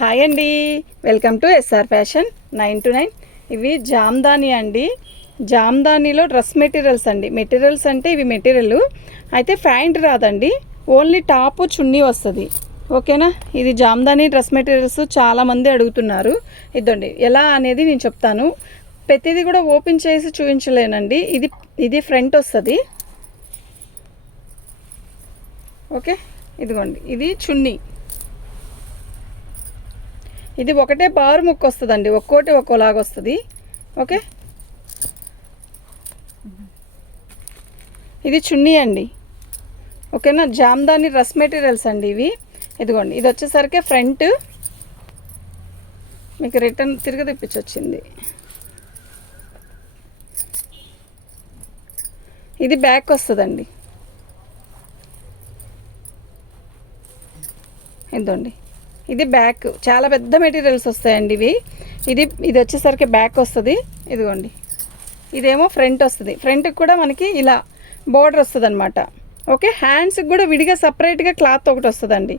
Hi అండి, welcome to SR fashion 9 to 9. ఇవి జామ్దాని అండి. జామ్దానిలో డ్రెస్ మెటీరియల్స్ అండి. మెటీరియల్స్ అంటే ఇవి మెటీరియల్ అయితే ప్యాంట్ రాదండి, ఓన్లీ టాపు చున్నీ వస్తుంది. ఓకేనా. ఇది జామ్దాని డ్రెస్ మెటీరియల్స్ చాలామంది అడుగుతున్నారు. ఇదండి ఎలా అనేది నేను చెప్తాను. ప్రతిదీ కూడా ఓపెన్ చేసి చూపించలేనండి. ఇది ఫ్రంట్ వస్తుంది. ఓకే, ఇదిగోండి, ఇది చున్నీ. ఇది ఒకటే బారు ముక్క వస్తుందండి, ఒక్కోటి ఒక్కోలాగా వస్తుంది. ఓకే, ఇది చున్నీ అండి. ఓకేనా. జామ్దాని డ్రెస్ మెటీరియల్స్ అండి ఇవి. ఇదిగోండి, ఇది వచ్చేసరికి ఫ్రంట్, మీకు రిటర్న్ తిరిగి తెప్పించొచ్చింది. ఇది బ్యాక్ వస్తుందండి. ఇదండి, ఇది బ్యాక్. చాలా పెద్ద మెటీరియల్స్ వస్తాయండి ఇవి. ఇది వచ్చేసరికి బ్యాక్ వస్తుంది. ఇదిగోండి, ఇదేమో ఫ్రంట్ వస్తుంది. ఫ్రంట్కి కూడా మనకి ఇలా బోర్డర్ వస్తుంది అనమాట. ఓకే, హ్యాండ్స్కి కూడా విడిగా సపరేట్గా క్లాత్ ఒకటి వస్తుందండి.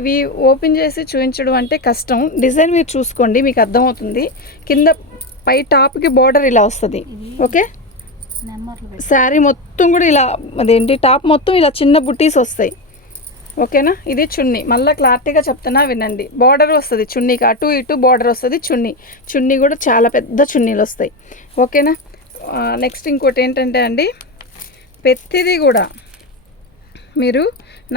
ఇవి ఓపెన్ చేసి చూపించడం అంటే కష్టం. డిజైన్ మీరు చూసుకోండి, మీకు అర్థమవుతుంది. కింద పై టాప్కి బోర్డర్ ఇలా వస్తుంది. ఓకే, శారీ మొత్తం కూడా ఇలా అదేంటి టాప్ మొత్తం ఇలా చిన్న బుట్టీస్ వస్తాయి. ఓకేనా. ఇది చున్నీ. మళ్ళీ క్లారిటీగా చెప్తున్నా వినండి. బార్డర్ వస్తుంది చున్నీకి, అటు ఇటు బార్డర్ వస్తుంది. చున్నీ కూడా చాలా పెద్ద చున్నీలు వస్తాయి. ఓకేనా. నెక్స్ట్ ఇంకోటి ఏంటంటే అండి, ప్రతిదీ కూడా మీరు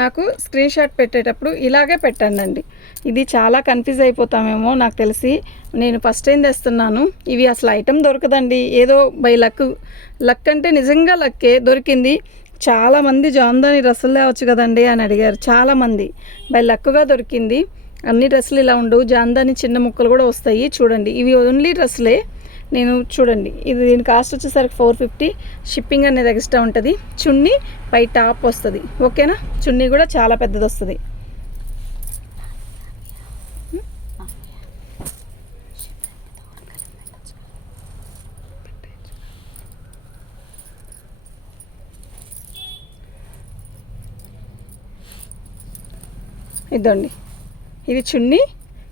నాకు స్క్రీన్ షాట్ పెట్టేటప్పుడు ఇలాగే పెట్టండి. ఇది చాలా కన్ఫ్యూజ్ అయిపోతామేమో నాకు తెలిసి. నేను ఫస్ట్ టైం తెస్తున్నాను. ఇవి అసలు ఐటమ్ దొరకదండి. ఏదో బై లక్ అంటే నిజంగా లక్కే దొరికింది. చాలామంది జామ్దాని డ్రెస్సులు తేవచ్చు కదండి అని అడిగారు చాలామంది. బై లక్గా దొరికింది. అన్ని డ్రెస్సులు ఇలా ఉండవు, జామ్దాని చిన్న ముక్కలు కూడా వస్తాయి. చూడండి, ఇవి ఓన్లీ డ్రెస్సులే. నేను చూడండి, దీని కాస్ట్ వచ్చేసరికి 450. షిప్పింగ్ అనేది ఎక్స్ట్రా ఉంటుంది. చున్నీ పై టాప్ వస్తుంది. ఓకేనా. చున్నీ కూడా చాలా పెద్దది వస్తుంది. ఇదండి, ఇది చున్నీ.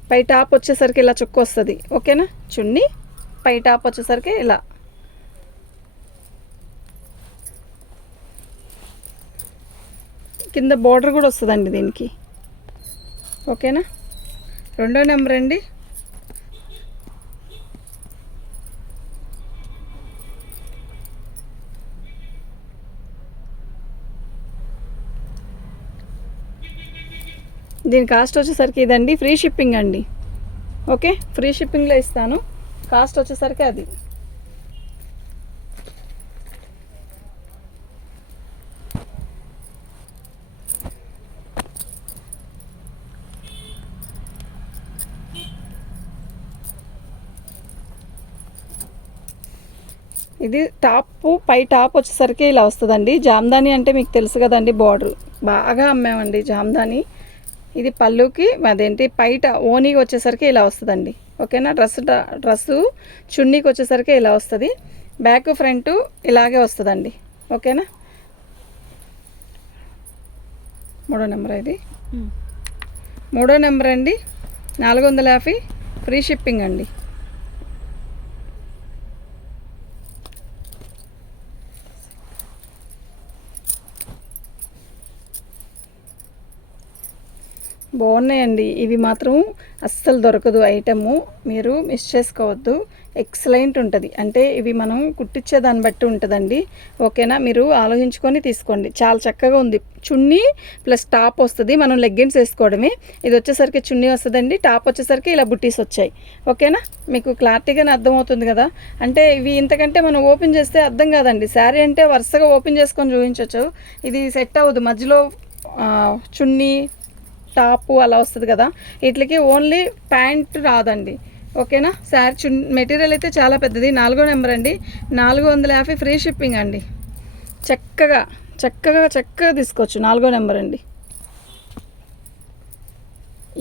పై టాప్ వచ్చేసరికి ఇలా చుక్క వస్తుంది. ఓకేనా. చున్నీ పై టాప్ వచ్చేసరికి ఇలా. కింద బార్డర్ కూడా వస్తుందండి దీనికి. ఓకేనా. 2వ నెంబర్ అండి. దీని కాస్ట్ వచ్చేసరికి ఇదండి. ఫ్రీ షిప్పింగ్ అండి. ఓకే, ఫ్రీ షిప్పింగ్లో ఇస్తాను. కాస్ట్ వచ్చేసరికి అది. ఇది టాప్ పై టాప్ వచ్చేసరికి ఇలా వస్తుందండి. జామ్దాని అంటే మీకు తెలుసు కదండి, బార్డర్ బాగా అమ్మామండి జామ్దాని. ఇది పళ్ళుకి అదేంటి పైట ఓనీకి వచ్చేసరికి ఇలా వస్తుందండి. ఓకేనా. డ్రెస్సు చున్నీకి వచ్చేసరికి ఇలా వస్తుంది. బ్యాక్ ఫ్రంట్ ఇలాగే వస్తుందండి. ఓకేనా. 3వ నెంబర్ ఇది. 3వ నెంబర్ అండి. 450 ఫ్రీ షిప్పింగ్ అండి. బాగున్నాయండి. ఇవి మాత్రం అస్సలు దొరకదు ఐటము, మీరు మిస్ చేసుకోవద్దు. ఎక్సలెంట్ ఉంటుంది. అంటే ఇవి మనం కుట్టించే దాన్ని బట్టి ఉంటుందండి. ఓకేనా. మీరు ఆలోచించుకొని తీసుకోండి. చాలా చక్కగా ఉంది. చున్నీ ప్లస్ టాప్ వస్తుంది. మనం లెగ్గిన్స్ వేసుకోవడమే. ఇది వచ్చేసరికి చున్నీ వస్తుందండి. టాప్ వచ్చేసరికి ఇలా బుట్టీస్ వచ్చాయి. ఓకేనా. మీకు క్లారిటీగానే అర్థమవుతుంది కదా. అంటే ఇవి ఇంతకంటే మనం ఓపెన్ చేస్తే అర్థం కాదండి. శారీ అంటే వరుసగా ఓపెన్ చేసుకొని చూపించవచ్చు. ఇది సెట్ అవ్వదు. మధ్యలో చున్నీ టాపు అలా వస్తుంది కదా. వీటికి ఓన్లీ ప్యాంట్ రాదండి. ఓకేనా. శారీ మెటీరియల్ అయితే చాలా పెద్దది. 4వ నెంబర్ అండి. 450 ఫ్రీ షిప్పింగ్ అండి. చక్కగా తీసుకోవచ్చు. 4వ నెంబర్ అండి.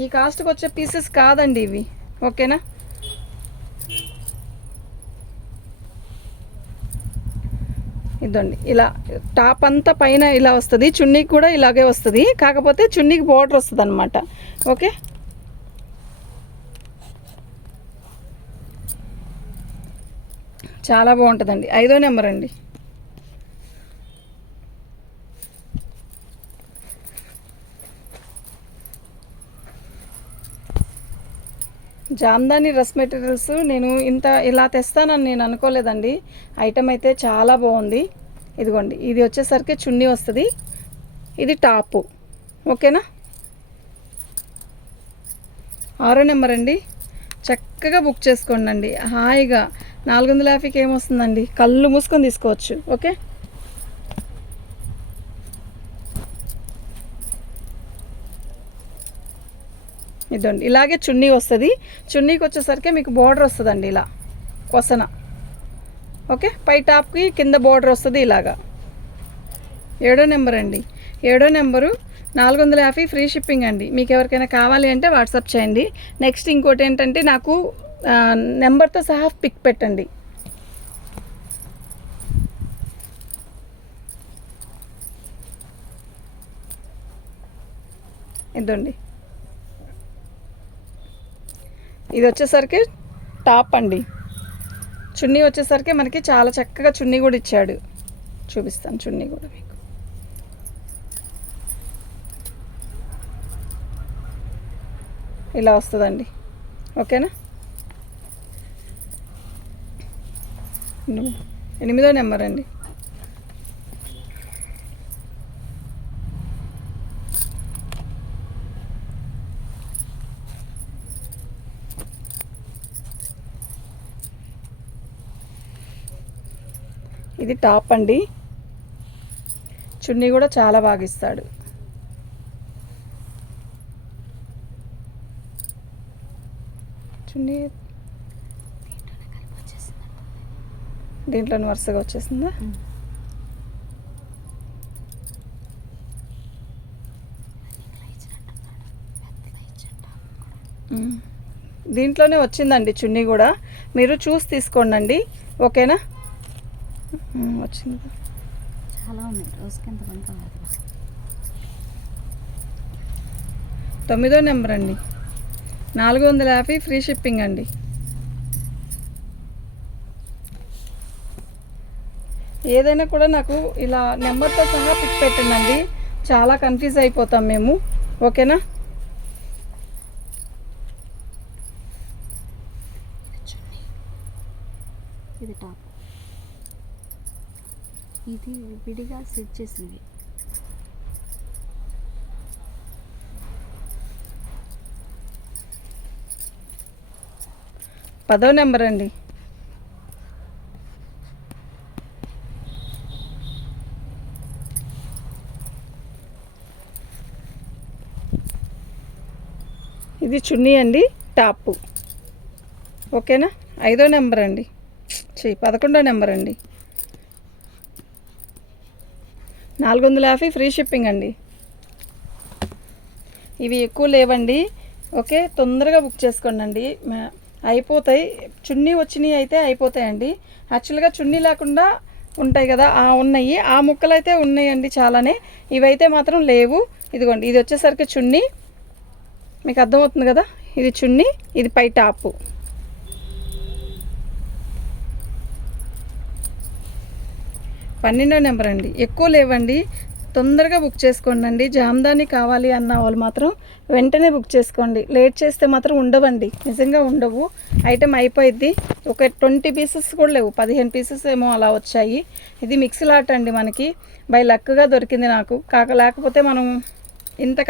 ఈ కాస్ట్కి వచ్చే పీసెస్ కాదండి ఇవి. ఓకేనా. ఇదండి, ఇలా టాప్ అంతా పైన ఇలా వస్తుంది. చున్నీకి కూడా ఇలాగే వస్తుంది, కాకపోతే చున్నీకి బార్డర్ వస్తుంది అనమాట. ఓకే, చాలా బాగుంటుందండి. 5వ నెంబర్ అండి. జామ్దాని డ్రెస్ మెటీరియల్స్ నేను ఇలా తెస్తానని నేను అనుకోలేదండి. ఐటమ్ అయితే చాలా బాగుంది. ఇదిగోండి, ఇది వచ్చేసరికి చున్నీ వస్తుంది, ఇది టాపు. ఓకేనా? 6వ నెంబర్ అండి. చక్కగా బుక్ చేసుకోండి అండి. హాయిగా 450కి ఏమొస్తుందండి, కళ్ళు మూసుకొని తీసుకోవచ్చు. ఓకే, ఇదండి. ఇలాగే చున్నీ వస్తుంది. చున్నీకి వచ్చేసరికి మీకు బోర్డర్ వస్తుందండి ఇలా కొసన. ఓకే, పై టాప్కి కింద బోర్డర్ వస్తుంది ఇలాగా. 7వ నెంబర్ అండి. 7వ నెంబరు 450 ఫ్రీ షిప్పింగ్ అండి. మీకు ఎవరికైనా కావాలి అంటే వాట్సాప్ చేయండి. నెక్స్ట్ ఇంకోటి ఏంటంటే నాకు నెంబర్తో సహా పిక్ పెట్టండి. ఇదండి, ఇది వచ్చేసరికి టాప్ అండి. చున్నీ వచ్చేసరికి మనకి చాలా చక్కగా చున్నీ కూడా ఇచ్చాడు. చూపిస్తాను చున్నీ కూడా మీకు. ఇలా వస్తుందండి. ఓకేనా? 8వ నెంబర్ అండి. ఇది టాప్ అండి. చున్నీ కూడా చాలా బాగా ఇస్తాడు. చున్నీ దీంట్లో వరుసగా వచ్చేసిందా? దీంట్లోనే వచ్చిందండి చున్నీ కూడా. మీరు చూసి తీసుకోండి. ఓకేనా? వచ్చింది. చాలా ఉన్నాయి. రోజుకి ఎంత కొంత 9వ నెంబర్ అండి. 450 ఫ్రీ షిప్పింగ్ అండి. ఏదైనా కూడా నాకు ఇలా నెంబర్తో సహా పిక్ పెట్టండి. చాలా కన్ఫ్యూజ్ అయిపోతాం మేము. ఓకేనా? ఇది టాప్, ఇది విడిగా సెట్ చేసింది. పదవ నెంబర్ అండి. ఇది చున్నీ అండి, టాపు. ఓకేనా? 5వ నెంబర్ అండి. 11వ నెంబర్ అండి. 450 ఫ్రీ షిప్పింగ్ అండి. ఇవి ఎక్కువ లేవండి. ఓకే, తొందరగా బుక్ చేసుకోండి. అయిపోతాయి. చున్నీ వచ్చినాయి అయితే అయిపోతాయండి. యాక్చువల్గా చున్నీ లేకుండా ఉంటాయి కదా, ఉన్నాయి. ఆ ముక్కలు అయితే ఉన్నాయండి చాలానే. ఇవైతే మాత్రం లేవు. ఇదిగోండి, ఇది వచ్చేసరికి చున్నీ. మీకు అర్థమవుతుంది కదా, ఇది చున్నీ, ఇది పై టాపు. 12వ నెంబర్ అండి. ఎక్కువ లేవండి, తొందరగా బుక్ చేసుకోండి. జామ్దాని కావాలి అన్న వాళ్ళు మాత్రం వెంటనే బుక్ చేసుకోండి. లేట్ చేస్తే మాత్రం ఉండవండి, నిజంగా ఉండవు. ఐటెం అయిపోయిద్ది. ఒక 20 పీసెస్ కూడా లేవు, 15 పీసెస్ ఏమో అలా వచ్చాయి. ఇది మిక్స్ లాట్ అండి. మనకి బై లక్గా దొరికింది నాకు. లేకపోతే మనం ఇంత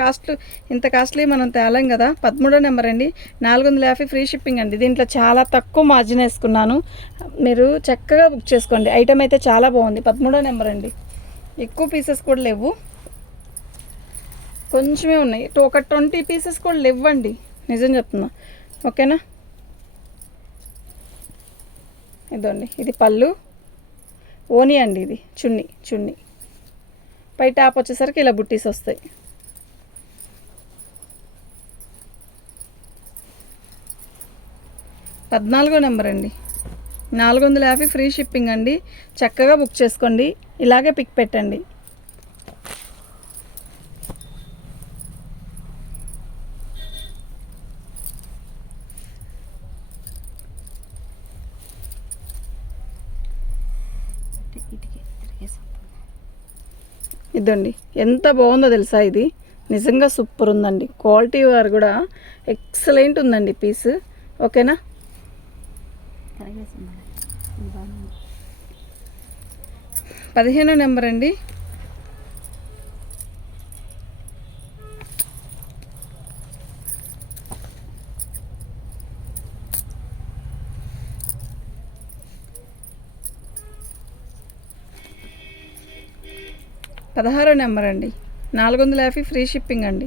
కాస్ట్లీ మనం తేలేం కదా. 13వ నెంబర్ అండి. 450 ఫ్రీ షిప్పింగ్ అండి. దీంట్లో చాలా తక్కువ మార్జిన్ వేసుకున్నాను. మీరు చక్కగా బుక్ చేసుకోండి. ఐటెం అయితే చాలా బాగుంది. 13వ నెంబర్ అండి. ఎక్కువ పీసెస్ కూడా లేవు, కొంచెమే ఉన్నాయి. ఒక 20 పీసెస్ కూడా లేవండి, నిజం చెప్తున్నా. ఓకేనా? ఇదండి, ఇది పళ్ళు, ఓని అండి. ఇది చున్నీ పై టాప్ వచ్చేసరికి ఇలా బుట్టీస్ వస్తాయి. 14వ నెంబర్ అండి. 450 ఫ్రీ షిప్పింగ్ అండి. చక్కగా బుక్ చేసుకోండి. ఇలాగే పిక్ పెట్టండి. ఇదండి ఎంత బాగుందో తెలుసా, ఇది నిజంగా సూపర్ ఉందండి. క్వాలిటీ వారు కూడా ఎక్సలెంట్ ఉందండి పీస్. ఓకేనా. Correct madam. ఇది బాగుంది. 15వ నెంబర్ అండి. పదహారో నెంబర్ అండి. 450 ఫ్రీ షిప్పింగ్ అండి.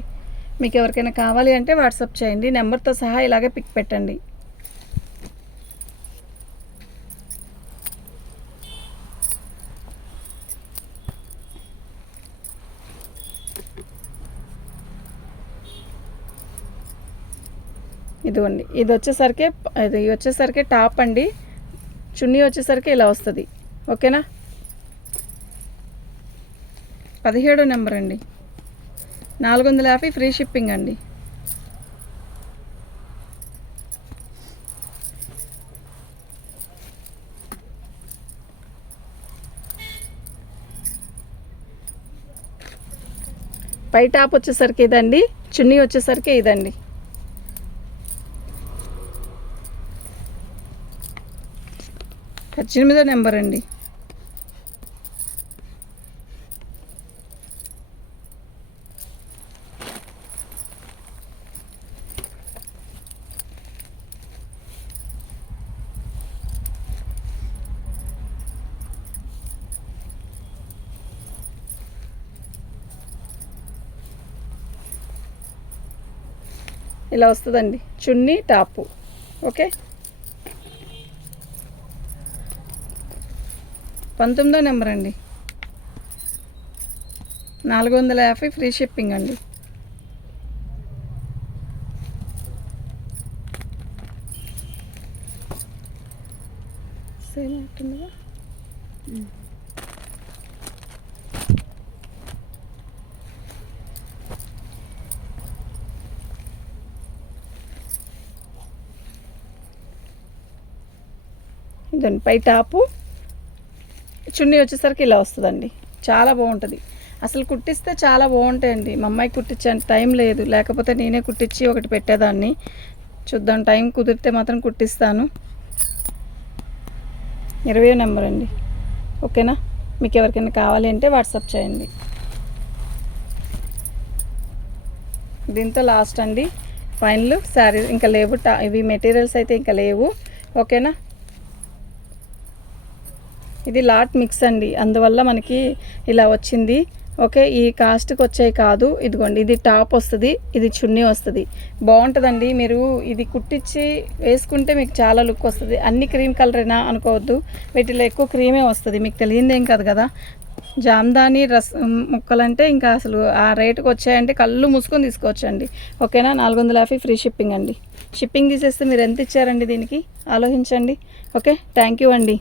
మీకు ఎవరికైనా కావాలి అంటే వాట్సాప్ చేయండి, నెంబర్తో సహా ఇలాగే పిక్ పెట్టండి. ఇదిగోండి, ఇది వచ్చేసరికి టాప్ అండి. చున్నీ వచ్చేసరికి ఇలా వస్తుంది. ఓకేనా. 17వ నెంబర్ అండి. 450 ఫ్రీ షిప్పింగ్ అండి. పై టాప్ వచ్చేసరికి ఇదండి, చున్నీ వచ్చేసరికి ఇదండి. 18వ నెంబర్ అండి. ఇలా వస్తుందండి చున్నీ టాపు. ఓకే. 19వ నెంబర్ అండి. 450 ఫ్రీ షిప్పింగ్ అండి. సేమ్ అవుతుందిగా. ఇదండి పై టాపు, చున్నీ వచ్చేసరికి ఇలా వస్తుందండి. చాలా బాగుంటుంది. అసలు కుట్టిస్తే చాలా బాగుంటాయండి. మా అమ్మాయికి కుట్టించేంత టైం లేదు, లేకపోతే నేనే కుట్టించి ఒకటి పెట్టేదాన్ని. చూద్దాం, టైం కుదిరితే మాత్రం కుట్టిస్తాను. 20వ నెంబర్ అండి. ఓకేనా. మీకు ఎవరికైనా కావాలి అంటే వాట్సాప్ చేయండి. దీంతో లాస్ట్ అండి, ఫైనల్ శారీ ఇంకా లేవు. ఇవి మెటీరియల్స్ అయితే ఇంకా లేవు. ఓకేనా. ఇది లాట్ మిక్స్ అండి, అందువల్ల మనకి ఇలా వచ్చింది. ఓకే. ఈ కాస్ట్కి వచ్చాయి కాదు. ఇదిగోండి, ఇది టాప్ వస్తుంది, ఇది చున్నీ వస్తుంది. బాగుంటుందండి. మీరు ఇది కుట్టించి వేసుకుంటే మీకు చాలా లుక్ వస్తుంది. అన్ని క్రీమ్ కలరేనా అనుకోవద్దు, వీటిలో ఎక్కువ క్రీమే వస్తుంది. మీకు తెలియదేం కాదు కదా. జామ్దాని ముక్కలంటే ఇంకా అసలు ఆ రేటుకి వచ్చాయంటే కళ్ళు మూసుకొని తీసుకోవచ్చండి. ఓకేనా. 450 ఫ్రీ షిప్పింగ్ అండి. షిప్పింగ్ తీసేస్తే మీరు ఎంత ఇచ్చారండి దీనికి ఆలోచించండి. ఓకే. థ్యాంక్ యూ అండి.